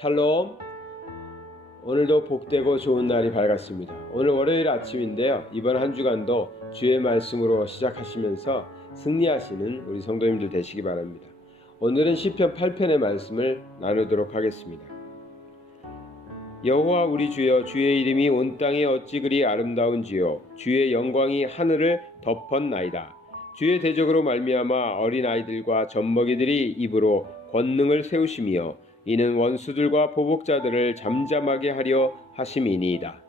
샬롬. 오늘도 복되고 좋은 날이 밝았습니다. 오늘 월요일 아침인데요. 이번 한 주간도 주의 말씀으로 시작하시면서 승리하시는 우리 성도님들 되시기 바랍니다. 오늘은 시편 8편의 말씀을 나누도록 하겠습니다. 여호와 우리 주여, 주의 이름이 온 땅에 어찌 그리 아름다운지요. 주의 영광이 하늘을 덮었나이다. 주의 대적으로 말미암아 어린아이들과 젖먹이들이 입으로 권능을 세우시며 이는 원수들과 보복자들을 잠잠하게 하려 하심이니이다.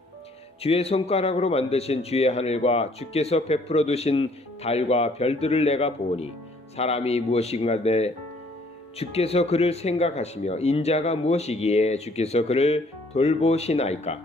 주의 손가락으로 만드신 주의 하늘과 주께서 베풀어 두신 달과 별들을 내가 보니 사람이 무엇인가되 주께서 그를 생각하시며 인자가 무엇이기에 주께서 그를 돌보시나이까.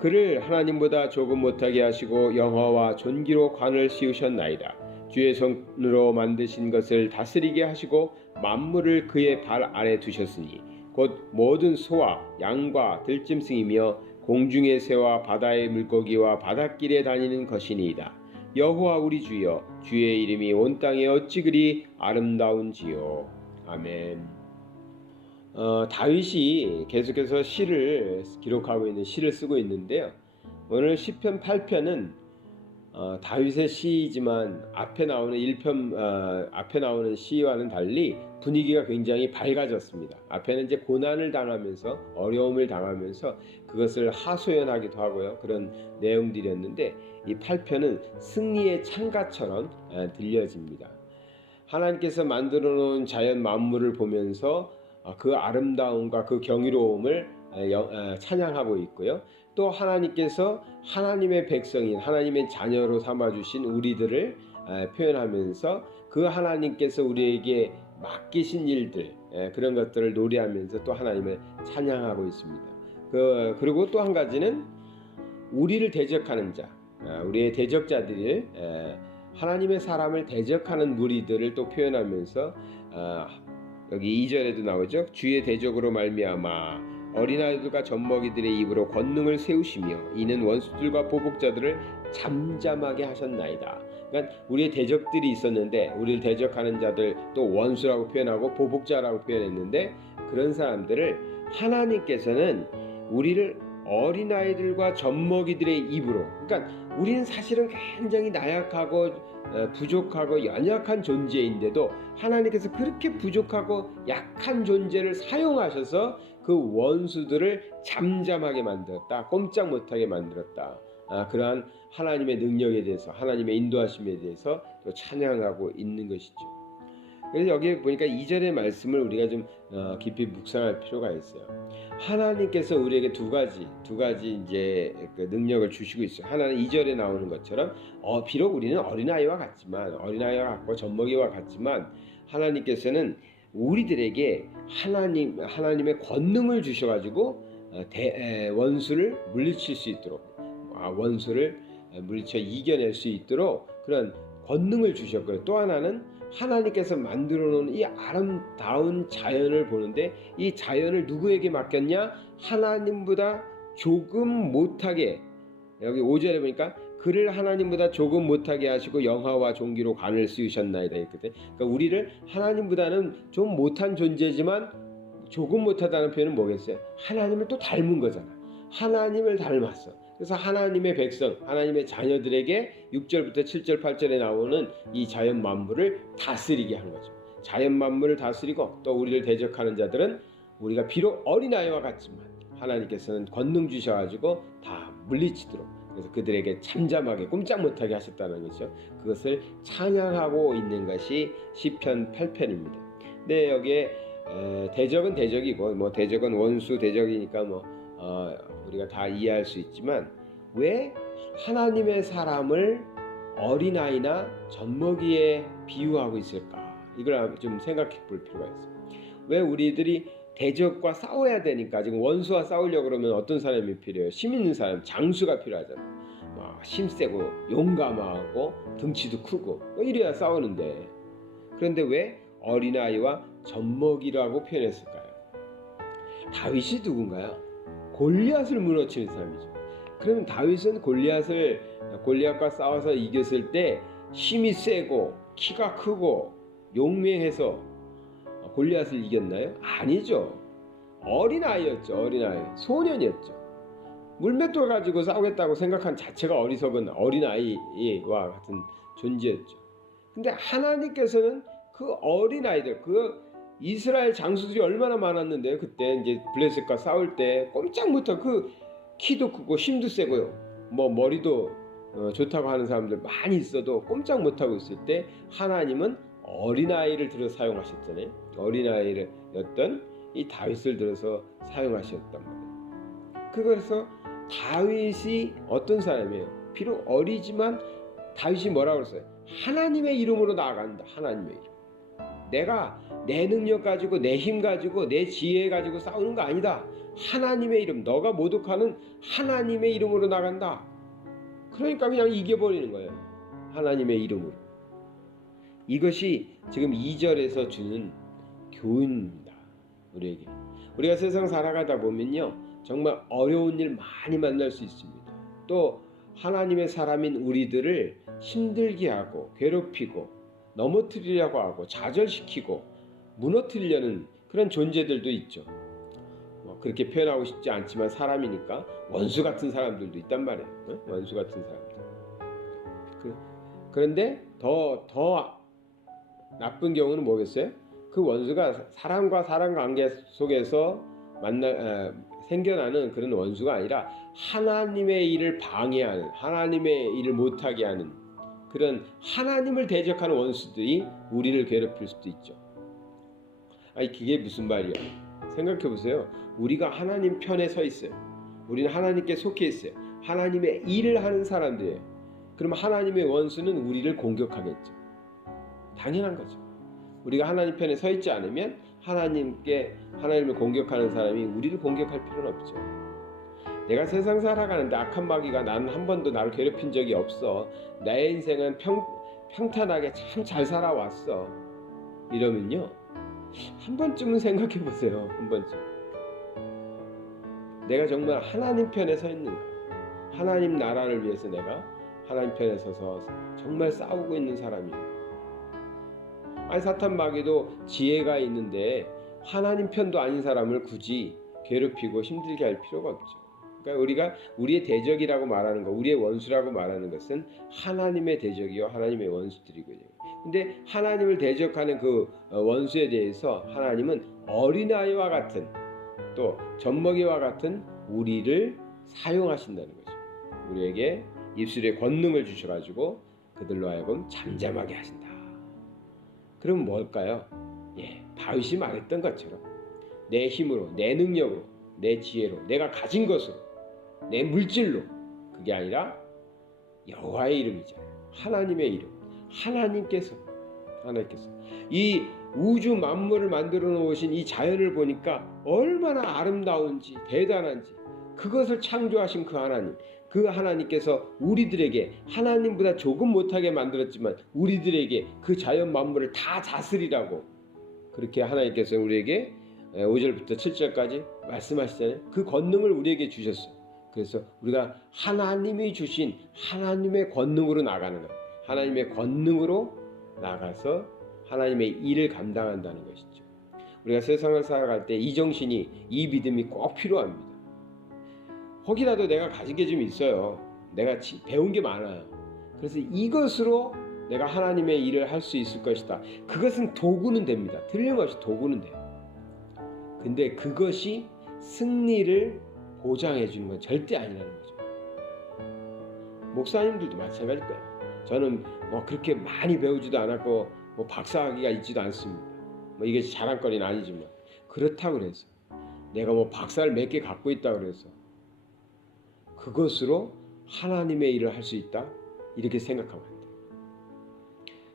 그를 하나님보다 조금 못하게 하시고 영화와 존귀로 관을 씌우셨나이다. 주의 손으로 만드신 것을 다스리게 하시고 만물을 그의 발 아래 두셨으니 곧 모든 소와 양과 들짐승이며 공중의 새와 바다의 물고기와 바닷길에 다니는 것이니이다. 여호와 우리 주여, 주의 이름이 온 땅에 어찌 그리 아름다운지요. 아멘. 다윗이 계속해서 시를 기록하고 있는 시를 쓰고 있는데요. 오늘 시편 8편은 다윗의 시이지만 앞에 나오는 1편 앞에 나오는 시와는 달리 분위기가 굉장히 밝아졌습니다. 앞에는 이제 고난을 당하면서 어려움을 당하면서 그것을 하소연하기도 하고요. 그런 내용들이었는데 이 8편은 승리의 찬가처럼 들려집니다. 하나님께서 만들어 놓은 자연 만물을 보면서 그 아름다움과 그 경이로움을 찬양하고 있고요. 또 하나님께서 하나님의 백성인 하나님의 자녀로 삼아주신 우리들을 표현하면서 그 하나님께서 우리에게 맡기신 일들, 그런 것들을 노래하면서 또 하나님을 찬양하고 있습니다. 그리고 또 한 가지는 우리를 대적하는 자, 우리의 대적자들을 하나님의 사람을 대적하는 무리들을 또 표현하면서 여기 2절에도 나오죠. 주의 대적으로 말미암아 어린아이들과 젖먹이들의 입으로 권능을 세우시며 이는 원수들과 보복자들을 잠잠하게 하셨나이다. 그러니까 우리의 대적들이 있었는데 우리를 대적하는 자들 또 원수라고 표현하고 보복자라고 표현했는데 그런 사람들을 하나님께서는 우리를 어린아이들과 젖먹이들의 입으로, 그러니까 우리는 사실은 굉장히 나약하고 부족하고 연약한 존재인데도 하나님께서 그렇게 부족하고 약한 존재를 사용하셔서 그 원수들을 잠잠하게 만들었다, 꼼짝 못하게 만들었다. 그러한 하나님의 능력에 대해서, 하나님의 인도하심에 대해서 또 찬양하고 있는 것이죠. 그래서 여기 보니까 2절의 말씀을 우리가 좀 깊이 묵상할 필요가 있어요. 하나님께서 우리에게 두 가지 이제 그 능력을 주시고 있어요. 하나는 2절에 나오는 것처럼 비록 우리는 어린아이와 같고 젖먹이와 같지만 하나님께서는 우리들에게 하나님의 권능을 주셔가지고 원수를 물리칠 수 있도록, 원수를 물리쳐 이겨낼 수 있도록 그런 권능을 주셨고요. 또 하나는 하나님께서 만들어 놓은 이 아름다운 자연을 보는데 이 자연을 누구에게 맡겼냐? 하나님보다 조금 못하게, 여기 5절에 보니까 그를 하나님보다 조금 못하게 하시고 영화와 존귀로 관을 씌우셨나이다 했거든. 그러니까 우리를 하나님보다는 좀 못한 존재지만 조금 못하다는 표현은 뭐겠어요? 하나님을 또 닮은 거잖아. 하나님을 닮았어. 그래서 하나님의 백성, 하나님의 자녀들에게 6절부터 7절, 8절에 나오는 이 자연 만물을 다스리게 하는 거죠. 자연 만물을 다스리고 또 우리를 대적하는 자들은 우리가 비록 어린아이와 같지만 하나님께서는 권능 주셔가지고 다 물리치도록, 그래서 그들에게 잠잠하게 꼼짝 못하게 하셨다는 거죠. 그것을 찬양하고 있는 것이 시편 8편입니다. 근데 여기에 대적은 대적이고 대적은 원수 대적이니까 우리가 다 이해할 수 있지만 왜 하나님의 사람을 어린아이나 젖먹이에 비유하고 있을까? 이걸 좀 생각해 볼 필요가 있어요. 왜 우리들이 대적과 싸워야 되니까, 지금 원수와 싸우려고 그러면 어떤 사람이 필요해요? 힘 있는 사람, 장수가 필요하잖아요. 힘세고 용감하고 등치도 크고 이래야 싸우는데, 그런데 왜 어린아이와 젖먹이라고 표현했을까요? 다윗이 누군가요? 골리앗을 무너뜨린 사람이죠. 그러면 다윗은 골리앗과 싸워서 이겼을 때 힘이 세고 키가 크고 용맹해서 골리앗을 이겼나요? 아니죠. 어린아이였죠. 어린아이. 소년이었죠. 물맷돌 가지고 싸우겠다고 생각한 자체가 어리석은 어린아이와 같은 존재였죠. 근데 하나님께서는 그 어린아이들, 그 이스라엘 장수들이 얼마나 많았는데, 그때 이제 블레셋과 싸울 때 꼼짝 못하고, 그 키도 크고 힘도 세고요, 뭐 머리도 좋다고 하는 사람들 많이 있어도 꼼짝 못하고 있을 때 하나님은 어린아이를 들어 사용하셨잖아요. 어린아이였던 이 다윗을 들어서 사용하셨단 말이에요. 그래서 다윗이 어떤 사람이에요? 비록 어리지만 다윗이 뭐라고 그랬어요? 하나님의 이름으로 나아간다. 하나님의 이름. 내가 내 능력 가지고, 내 힘 가지고, 내 지혜 가지고 싸우는 거 아니다. 하나님의 이름, 너가 모독하는 하나님의 이름으로 나간다. 그러니까 그냥 이겨버리는 거예요. 하나님의 이름으로. 이것이 지금 2절에서 주는 교훈입니다. 우리에게. 우리가 세상 살아가다 보면요, 정말 어려운 일 많이 만날 수 있습니다. 또 하나님의 사람인 우리들을 힘들게 하고 괴롭히고 넘어뜨리려고 하고 좌절시키고 무너뜨리려는 그런 존재들도 있죠. 그렇게 표현하고 싶지 않지만 사람이니까 원수 같은 사람들도 있단 말이에요. 원수 같은 사람들. 그런데 더 나쁜 경우는 뭐겠어요? 그 원수가 사람과 사람 관계 속에서 생겨나는 그런 원수가 아니라 하나님의 일을 방해하는, 하나님의 일을 못하게 하는 그런 하나님을 대적하는 원수들이 우리를 괴롭힐 수도 있죠. 아니, 그게 무슨 말이야? 생각해 보세요. 우리가 하나님 편에 서 있어요. 우리는 하나님께 속해 있어요. 하나님의 일을 하는 사람들이에요. 그러면 하나님의 원수는 우리를 공격하겠죠. 당연한 거죠. 우리가 하나님 편에 서 있지 않으면 하나님을 공격하는 사람이 우리를 공격할 필요는 없죠. 내가 세상 살아가는데 악한 마귀가 나는 한 번도 나를 괴롭힌 적이 없어. 나의 인생은 평탄하게 참 잘 살아왔어. 이러면요, 한 번쯤은 생각해 보세요. 한 번쯤. 내가 정말 하나님 편에 서 있는가? 하나님 나라를 위해서 내가 하나님 편에 서서 정말 싸우고 있는 사람이에요. 아니, 사탄 마귀도 지혜가 있는데 하나님 편도 아닌 사람을 굳이 괴롭히고 힘들게 할 필요가 없죠. 그러니까 우리가 우리의 대적이라고 말하는 것, 우리의 원수라고 말하는 것은 하나님의 대적이요 하나님의 원수들이거든요. 근데 하나님을 대적하는 그 원수에 대해서 하나님은 어린아이와 같은, 또 젖먹이와 같은 우리를 사용하신다는 거죠. 우리에게 입술에 권능을 주셔가지고 그들로 하여금 잠잠하게 하신다. 그럼 뭘까요? 다윗이 말했던 것처럼 내 힘으로, 내 능력으로, 내 지혜로, 내가 가진 것으로, 내 물질로, 그게 아니라 여호와의 이름이잖아요. 하나님의 이름. 하나님께서 이 우주 만물을 만들어 놓으신 이 자연을 보니까 얼마나 아름다운지 대단한지, 그것을 창조하신 그 하나님, 그 하나님께서 우리들에게 하나님보다 조금 못하게 만들었지만 우리들에게 그 자연 만물을 다 다스리라고 그렇게 하나님께서 우리에게 5절부터 7절까지 말씀하시잖아요. 그 권능을 우리에게 주셨어요. 그래서 우리가 하나님이 주신 하나님의 권능으로 나가는 거예요. 하나님의 권능으로 나가서 하나님의 일을 감당한다는 것이죠. 우리가 세상을 살아갈 때 이 정신이, 이 믿음이 꼭 필요합니다. 혹이라도 내가 가진 게 좀 있어요. 내가 배운 게 많아요. 그래서 이것으로 내가 하나님의 일을 할 수 있을 것이다. 그것은 도구는 됩니다. 틀림없이 도구는 돼요. 근데 그것이 승리를 보장해 주는 건 절대 아니라는 거죠. 목사님들도 마찬가지일 거예요. 저는 그렇게 많이 배우지도 않았고 박사학위가 있지도 않습니다. 이게 자랑거리는 아니지만, 그렇다고 그래서 내가 박사를 몇 개 갖고 있다고 그래서 그것으로 하나님의 일을 할 수 있다? 이렇게 생각하면 안 돼요.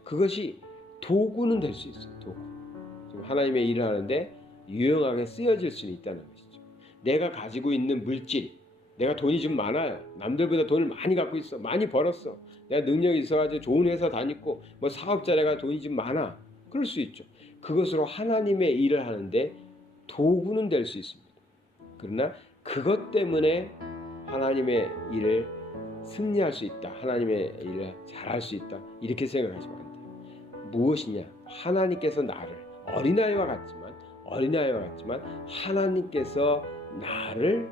그것이 도구는 될 수 있어요. 도구. 하나님의 일을 하는데 유용하게 쓰여질 수 있다는 것이죠. 내가 가지고 있는 물질, 내가 돈이 좀 많아요. 남들보다 돈을 많이 갖고 있어. 많이 벌었어. 내가 능력이 있어가지고 좋은 회사 다니고 사업자, 내가 돈이 좀 많아. 그럴 수 있죠. 그것으로 하나님의 일을 하는데 도구는 될 수 있습니다. 그러나 그것 때문에 하나님의 일을 승리할 수 있다. 하나님의 일을 잘할 수 있다. 이렇게 생각하시면 안 돼요. 무엇이냐? 하나님께서 나를 어린아이와 같지만 어린아이와 같지만 하나님께서 나를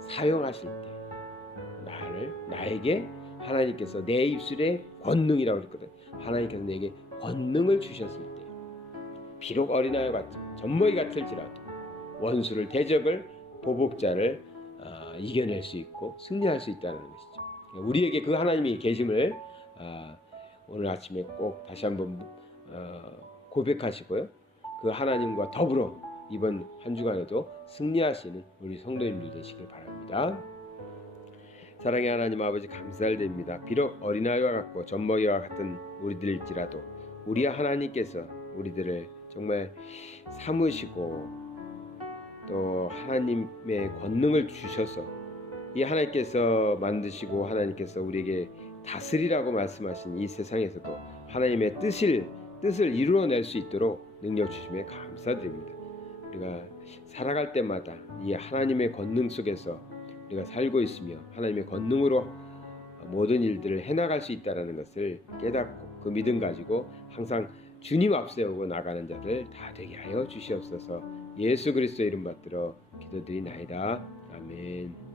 사용하실 때, 나에게 하나님께서 내 입술에 권능이라고 그랬거든. 하나님께서 내게 권능을 주셨을 때, 비록 어린아이와 같지만 젖먹이 같을지라도 원수를, 대적을, 보복자를 이겨낼 수 있고 승리할 수 있다는 것이죠. 우리에게 그 하나님이 계심을 오늘 아침에 꼭 다시 한번 고백하시고요. 그 하나님과 더불어 이번 한 주간에도 승리하시는 우리 성도님들 되시길 바랍니다. 사랑의 하나님 아버지, 감사드립니다. 비록 어린아이와 같고 젖먹이와 같은 우리들일지라도 우리 하나님께서 우리들을 정말 삼으시고 또 하나님의 권능을 주셔서 이 하나님께서 만드시고 하나님께서 우리에게 다스리라고 말씀하신 이 세상에서도 하나님의 뜻을 이루어낼 수 있도록 능력 주심에 감사드립니다. 우리가 살아갈 때마다 이 하나님의 권능 속에서 우리가 살고 있으며 하나님의 권능으로 모든 일들을 해나갈 수 있다는 것을 깨닫고 그 믿음 가지고 항상 주님 앞세우고 나가는 자들 다 되게 하여 주시옵소서. 예수 그리스도의 이름 받들어 기도드리나이다. 아멘.